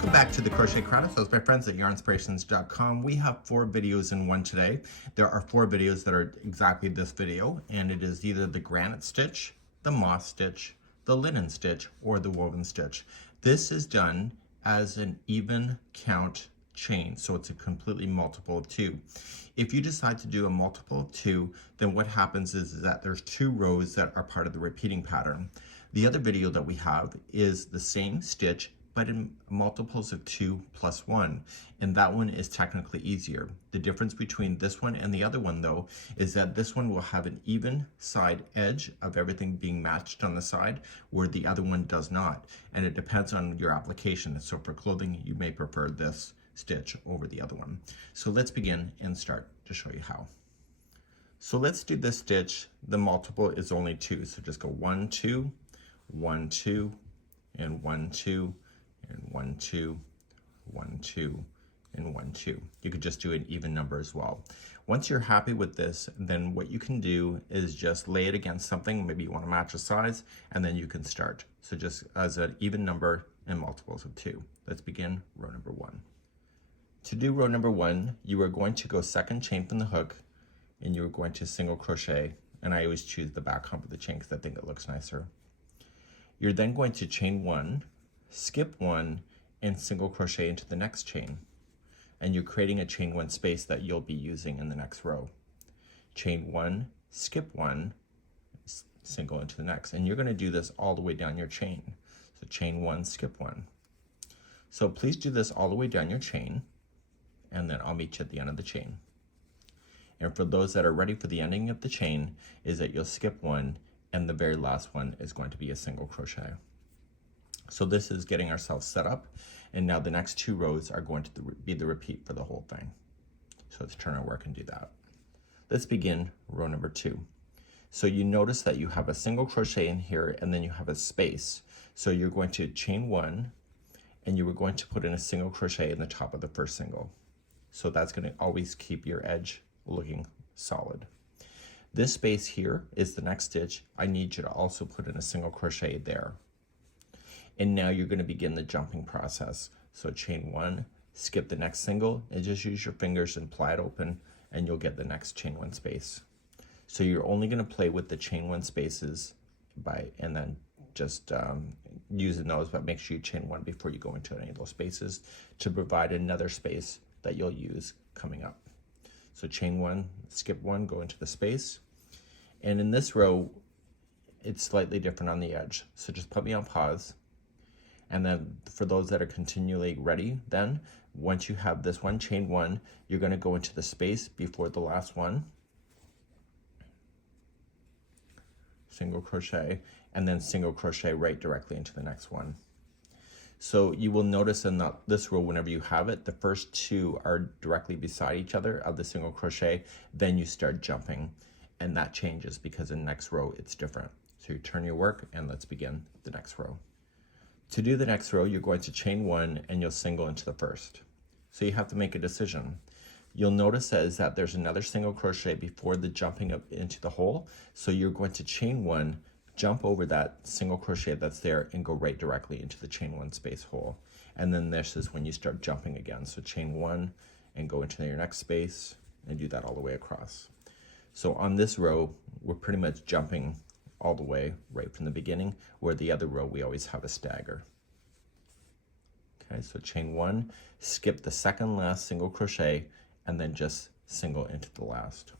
Welcome back to the Crochet Chronicles, my friends at yarnspirations.com. We have 4 videos in one today. There are 4 videos that are exactly this video, and it is either the granite stitch, the moss stitch, the linen stitch, or the woven stitch. This is done as an even count chain, so it's a completely multiple of 2. If you decide to do a multiple of 2, then what happens is that there's 2 rows that are part of the repeating pattern. The other video that we have is the same stitch, but in multiples of 2 plus 1, and that one is technically easier. The difference between this one and the other one, though, is that this one will have an even side edge of everything being matched on the side, where the other one does not, and it depends on your application. So for clothing, you may prefer this stitch over the other one. So let's begin and start to show you how. So let's do this stitch. The multiple is only 2, so just go 1, 2, 1, 2, and 1, 2, and 1, 2, 1, 2, and 1, 2. You could just do an even number as well. Once you're happy with this, then what you can do is just lay it against something. Maybe you want to match a size, and then you can start. So just as an even number and multiples of 2. Let's begin row number 1. To do row number 1, you are going to go second chain from the hook, and you're going to single crochet, and I always choose the back hump of the chain because I think it looks nicer. You're then going to chain 1, skip 1, and single crochet into the next chain, and you're creating a chain 1 space that you'll be using in the next row. Chain 1, skip 1, single into the next, and you're going to do this all the way down your chain. So chain 1, skip 1. So please do this all the way down your chain, and then I'll meet you at the end of the chain. And for those that are ready for the ending of the chain, is that you'll skip 1, and the very last one is going to be a single crochet. So this is getting ourselves set up, and now the next 2 rows are going to be the repeat for the whole thing. So let's turn our work and do that. Let's begin row number 2. So you notice that you have a single crochet in here, and then you have a space. So you're going to chain 1, and you were going to put in a single crochet in the top of the first single. So that's going to always keep your edge looking solid. This space here is the next stitch. I need you to also put in a single crochet there. And now you're going to begin the jumping process. So chain 1, skip the next single, and just use your fingers and ply it open, and you'll get the next chain 1 space. So you're only going to play with the chain 1 spaces and then just using those, but make sure you chain 1 before you go into any of those spaces to provide another space that you'll use coming up. So chain 1, skip 1, go into the space. And in this row, it's slightly different on the edge. So just put me on pause. And then for those that are continually ready, then once you have this one, chain 1, you're going to go into the space before the last one, single crochet, and then single crochet right directly into the next one. So you will notice in this row, whenever you have it, the first 2 are directly beside each other of the single crochet, then you start jumping, and that changes because in the next row it's different. So you turn your work, and let's begin the next row. To do the next row, you're going to chain 1, and you'll single into the first. So you have to make a decision. You'll notice that there's another single crochet before the jumping up into the hole. So you're going to chain 1, jump over that single crochet that's there, and go right directly into the chain 1 space hole. And then this is when you start jumping again. So chain 1 and go into your next space and do that all the way across. So on this row, we're pretty much jumping all the way right from the beginning, where the other row we always have a stagger. Okay, so chain 1, skip the second last single crochet, and then just single into the last.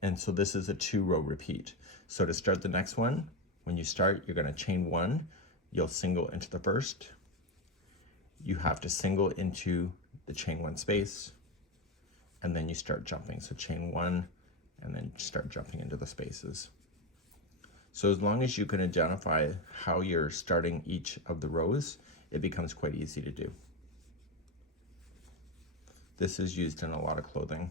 And so this is a 2-row repeat. So to start the next one, when you start, you're going to chain 1, you'll single into the first, you have to single into the chain 1 space, and then you start jumping. So chain 1, and then start jumping into the spaces. So as long as you can identify how you're starting each of the rows, it becomes quite easy to do. This is used in a lot of clothing,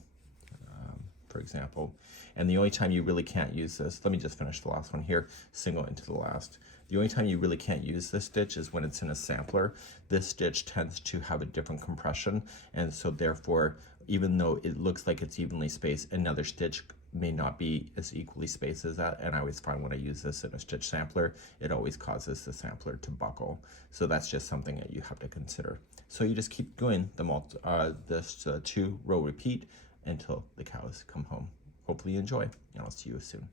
for example. And the only time you really can't use this, let me just finish the last one here, single into the last. The only time you really can't use this stitch is when it's in a sampler. This stitch tends to have a different compression, and so therefore, even though it looks like it's evenly spaced, another stitch may not be as equally spaced as that, and I always find when I use this in a stitch sampler, it always causes the sampler to buckle. So that's just something that you have to consider. So you just keep doing this 2-row repeat until the cows come home. Hopefully you enjoy, and I'll see you soon.